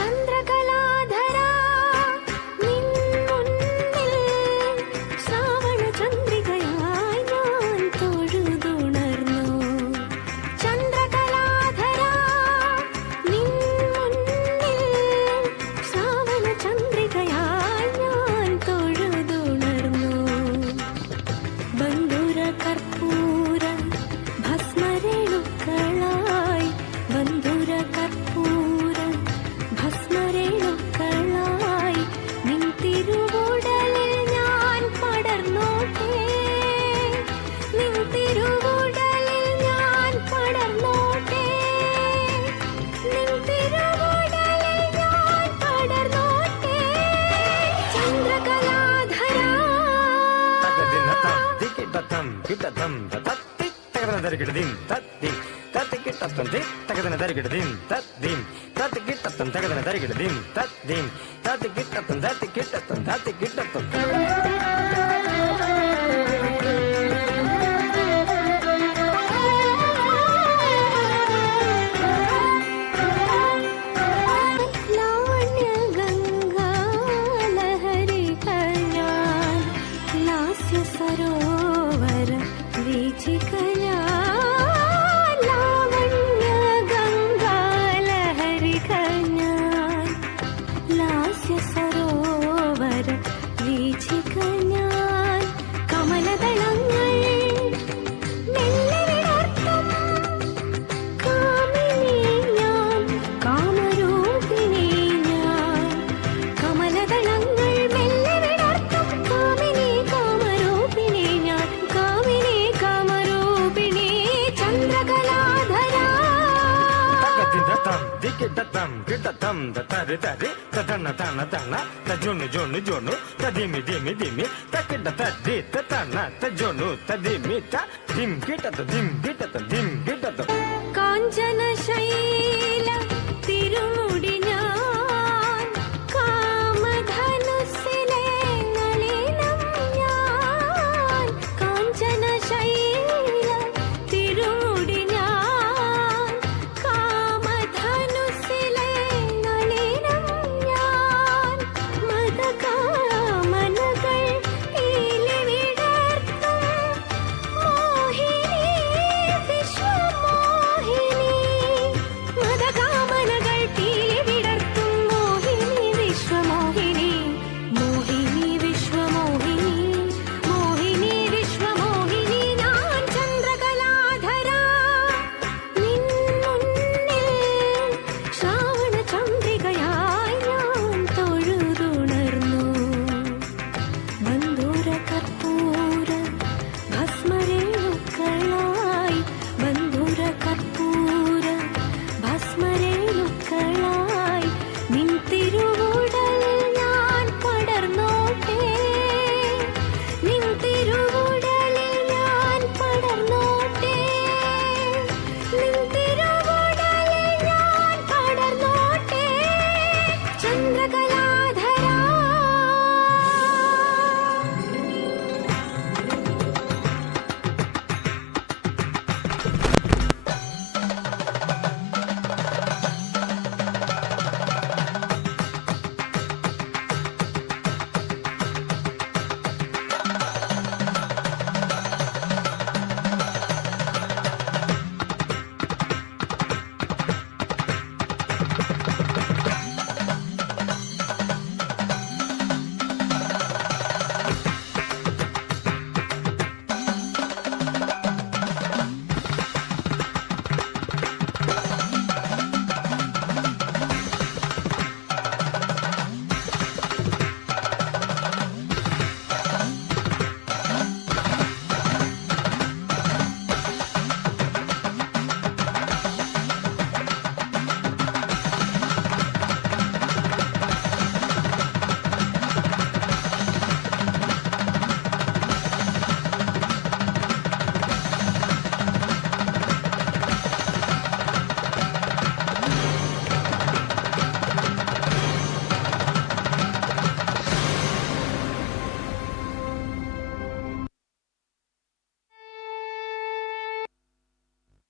ചന്ദ്രകലാധരാ നിൻ മുന്നിൽ ശ്രാവണ ചന്ദ്രികയായി ഞാൻ തൊഴുതുണർന്നു. ചന്ദ്രകലാധരാ നിൻ മുന്നിൽ ശ്രാവണ ചന്ദ്രികയായി ഞാൻ തൊഴുതുണർന്നു. ബന്ധുര കർപ്പൂര ഭസ്മരേണുക്കളായി ബന്ധുര കർപ്പൂര ഭസ്മരേണുക്കളായി നിൻ തിരുവുടലിൽ ഞാൻ പടർന്നോട്ടെ. നിൻ തിരുവുടലിൽ ഞാൻ പടർന്നോട്ടെ. നിൻ തിരുവുടലിൽ ഞാൻ പടർന്നോട്ടെ. ചന്ദ്രകലാധരാ സരോവര വീചികയാ ലാവണ്യ ഗംഗാലഹരികയാൻ ലാസ്യ സരോവര വീചികയാൻ കമലദളങ്ങൾ മെല്ലെ വിടർത്തും കാമിനി ഞാൻ കാമരൂപിണി ഞാൻ. കമലദളങ്ങൾ മെല്ലെ വിടർത്തും കാമിനി കാമരൂപിണി ഞാൻ. കാമിനി കാമരൂപിണി ചന്ദ്രകലാധരാ dim